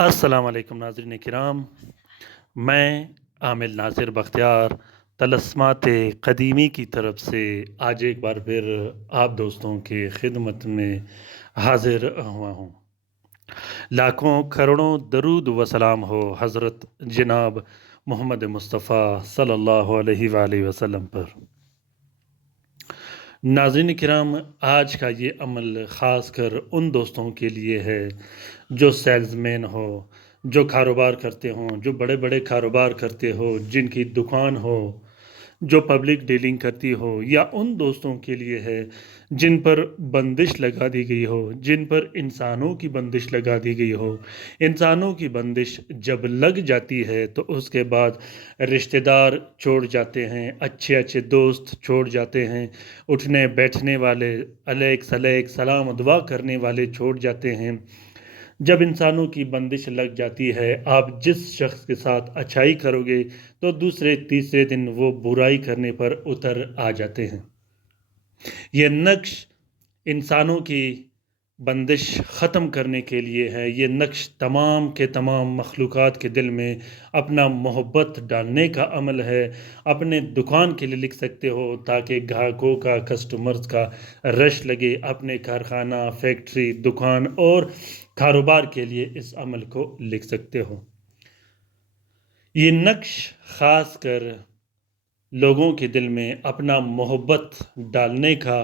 अस्सलाम वालेकुम नाज़रीन किराम। मैं आमिर नासिर बख्तियार तलस्मात क़दीमी की तरफ से आज एक बार फिर आप दोस्तों की खिदमत में हाजिर हुआ हूँ। लाखों करोड़ों दरूद व सलाम हो हज़रत जनाब मोहम्मद मुस्तफ़ा सल्लल्लाहु अलैहि वसल्लम पर। नाज़रीन किराम, आज का ये अमल ख़ास कर उन दोस्तों के लिए है जो सेल्समैन हो, जो कारोबार करते हों, जो बड़े बड़े कारोबार करते हो, जिनकी दुकान हो, जो पब्लिक डीलिंग करती हो, या उन दोस्तों के लिए है जिन पर बंदिश लगा दी गई हो, जिन पर इंसानों की बंदिश लगा दी गई हो। इंसानों की बंदिश जब लग जाती है तो उसके बाद रिश्तेदार छोड़ जाते हैं, अच्छे अच्छे दोस्त छोड़ जाते हैं, उठने बैठने वाले, अलैक सलैक सलाम दुआ करने वाले छोड़ जाते हैं। जब इंसानों की बंदिश लग जाती है, आप जिस शख्स के साथ अच्छाई करोगे तो दूसरे तीसरे दिन वो बुराई करने पर उतर आ जाते हैं। ये नक्श इंसानों की बंदिश ख़त्म करने के लिए है। ये नक्श तमाम के तमाम मखलूक़ात के दिल में अपना मोहब्बत डालने का अमल है। अपने दुकान के लिए लिख सकते हो ताकि ग्राहकों का, कस्टमर्स का रश लगे। अपने कारखाना, फैक्ट्री, दुकान और कारोबार के लिए इस अमल को लिख सकते हो। ये नक्श ख़ास कर लोगों के दिल में अपना मोहब्बत डालने का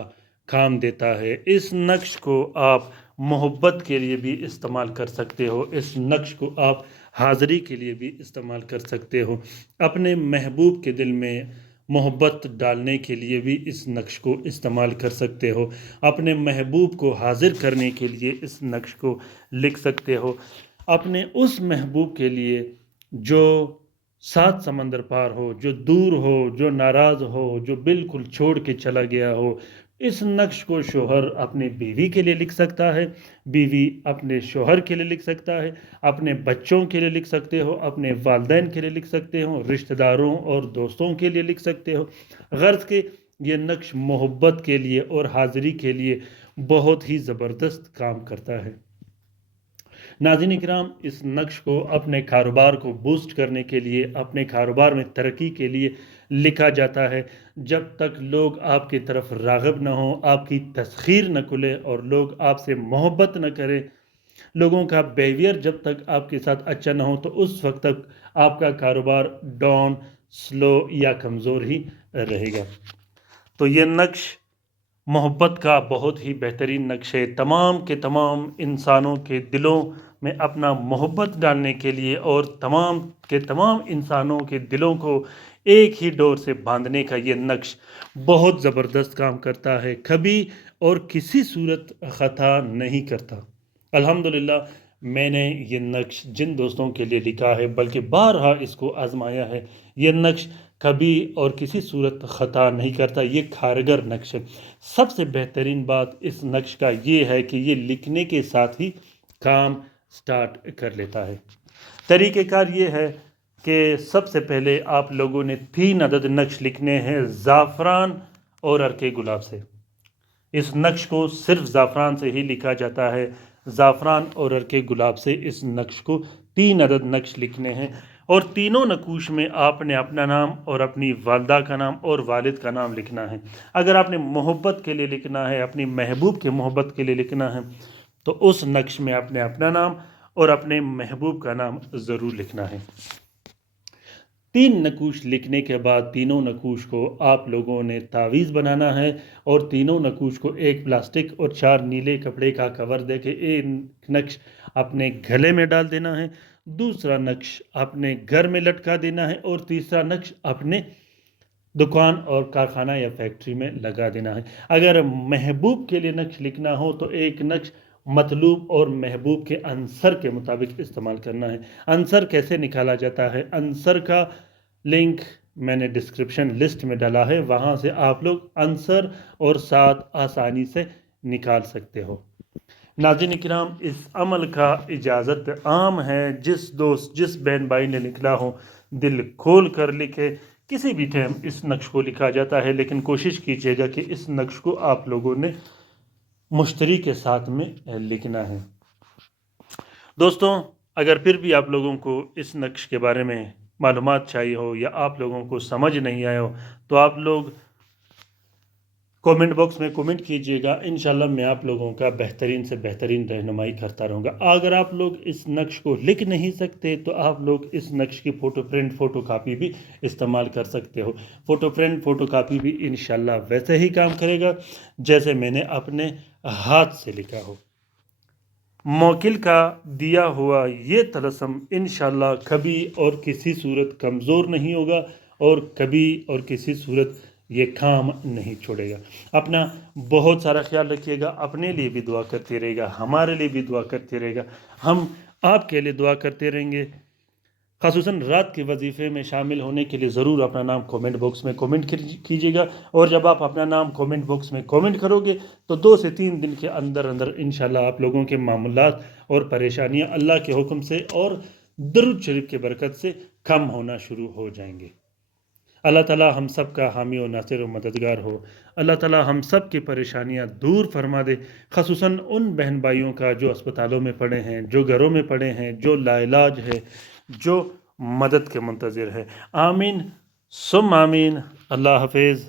काम देता है। इस नक्श को आप मोहब्बत के लिए भी इस्तेमाल कर सकते हो। इस नक्श को आप हाज़िरी के लिए भी इस्तेमाल कर सकते हो। अपने महबूब के दिल में मोहब्बत डालने के लिए भी इस नक्श को इस्तेमाल कर सकते हो। अपने महबूब को हाज़िर करने के लिए इस नक्श को लिख सकते हो। अपने उस महबूब के लिए जो 7 समंदर पार हो, जो दूर हो, जो नाराज़ हो, जो बिल्कुल छोड़ के चला गया हो। इस नक्श को शोहर अपनी बीवी के लिए लिख सकता है, बीवी अपने शोहर के लिए लिख सकता है, अपने बच्चों के लिए लिख सकते हो, अपने वालिदैन के लिए लिख सकते हो, रिश्तेदारों और दोस्तों के लिए लिख सकते हो। गर्ज़ के ये नक्श मोहब्बत के लिए और हाज़िरी के लिए बहुत ही ज़बरदस्त काम करता है। नाज़रीन इकराम, इस नक्श को अपने कारोबार को बूस्ट करने के लिए, अपने कारोबार में तरक्की के लिए लिखा जाता है। जब तक लोग आपकी तरफ राग़िब न हों, आपकी तस्ख़ीर न खुले और लोग आपसे मोहब्बत न करें, लोगों का बिहेवियर जब तक आपके साथ अच्छा ना हो, तो उस वक्त तक आपका कारोबार डाउन, स्लो या कमज़ोर ही रहेगा। तो ये नक्श मोहब्बत का बहुत ही बेहतरीन नक्श है। तमाम के तमाम इंसानों के दिलों में अपना मोहब्बत डालने के लिए और तमाम के तमाम इंसानों के दिलों को एक ही डोर से बांधने का ये नक्श बहुत ज़बरदस्त काम करता है। कभी और किसी सूरत ख़ता नहीं करता। अल्हम्दुलिल्लाह, मैंने ये नक्श जिन दोस्तों के लिए लिखा है, बल्कि बारहा इसको आज़माया है, ये नक्श कभी और किसी सूरत ख़ता नहीं करता। ये कारगर नक्श है। सबसे बेहतरीन बात इस नक्श का ये है कि ये लिखने के साथ ही काम स्टार्ट कर लेता है। तरीक़ेकार ये है कि सबसे पहले आप लोगों ने 3 अदद नक्श लिखने हैं ज़ाफ़रान और अर्के गुलाब से। इस नक्श को सिर्फ ज़ाफ़रान से ही लिखा जाता है। ज़ाफ़रान और अर्के गुलाब से इस नक्श को 3 अदद नक्श लिखने हैं और तीनों नकूश में आपने अपना नाम और अपनी वालदा का नाम और वालिद का नाम लिखना है। अगर आपने मोहब्बत के लिए लिखना है, अपनी महबूब के मोहब्बत के लिए लिखना है, तो उस नक्श में आपने अपना नाम और अपने महबूब का नाम ज़रूर लिखना है। 3 नकूश लिखने के बाद तीनों नकूश को आप लोगों ने तावीज़ बनाना है और तीनों नकूश को एक प्लास्टिक और 4 नीले कपड़े का कवर देके एक नक्श अपने गले में डाल देना है, दूसरा नक्श अपने घर में लटका देना है और तीसरा नक्श अपने दुकान और कारखाना या फैक्ट्री में लगा देना है। अगर महबूब के लिए नक्श लिखना हो तो एक नक्श मतलूब और महबूब के अंसर के मुताबिक इस्तेमाल करना है। अंसर कैसे निकाला जाता है? अंसर का लिंक मैंने डिस्क्रिप्शन लिस्ट में डाला है, वहाँ से आप लोग अंसर और साथ आसानी से निकाल सकते हो। नाज़रीन किराम, इस अमल का इजाज़त आम है। जिस दोस्त, जिस बहन भाई ने लिखना हो, दिल खोल कर लिखे। किसी भी टाइम इस नक्श को लिखा जाता है, लेकिन कोशिश कीजिएगा कि इस नक्श को आप लोगों ने मुश्तरी के साथ में लिखना है। दोस्तों, اگر پھر بھی آپ لوگوں کو اس نقش کے بارے میں معلومات چاہیے ہو یا آپ لوگوں کو سمجھ نہیں آیا ہو تو آپ لوگ کومنٹ باکس میں کومنٹ کیجئے گا، انشاءاللہ میں آپ لوگوں کا بہترین سے بہترین رہنمائی کرتا رہوں گا۔ اگر آپ لوگ اس نقش کو لکھ نہیں سکتے تو آپ لوگ اس نقش کی فوٹو کاپی بھی استعمال کر سکتے ہو۔ فوٹو کاپی بھی انشاءاللہ ویسے ہی کام کرے گا جیسے میں نے اپنے ہاتھ سے لکھا ہو۔ موکل کا دیا ہوا یہ طلسم انشاءاللہ کبھی اور کسی صورت کمزور نہیں ہوگا اور کبھی اور کسی صورت یہ کام نہیں چھوڑے گا۔ اپنا بہت سارا خیال رکھیے گا، اپنے لیے بھی دعا کرتے رہے گا، ہمارے لیے بھی دعا کرتے رہے گا، ہم آپ کے لیے دعا کرتے رہیں گے۔ خصوصاً رات کے وظیفے میں شامل ہونے کے لیے ضرور اپنا نام کومنٹ باکس میں کومنٹ کیجیے گا، اور جب آپ اپنا نام کومنٹ باکس میں کومنٹ کرو گے تو 2 سے 3 دن کے اندر انشاءاللہ آپ لوگوں کے معاملات اور پریشانیاں اللہ کے حکم سے اور درود شریف کے برکت سے کم ہونا شروع ہو جائیں گے۔ اللہ تعالیٰ ہم سب کا حامی و ناصر و مددگار ہو۔ اللہ تعالیٰ ہم سب کی پریشانیاں دور فرما دے، خصوصاً ان بہن بھائیوں کا جو اسپتالوں میں پڑے ہیں، جو گھروں میں پڑے ہیں، جو لا علاج ہے، جو مدد کے منتظر ہے۔ آمین ثم آمین۔ اللہ حافظ۔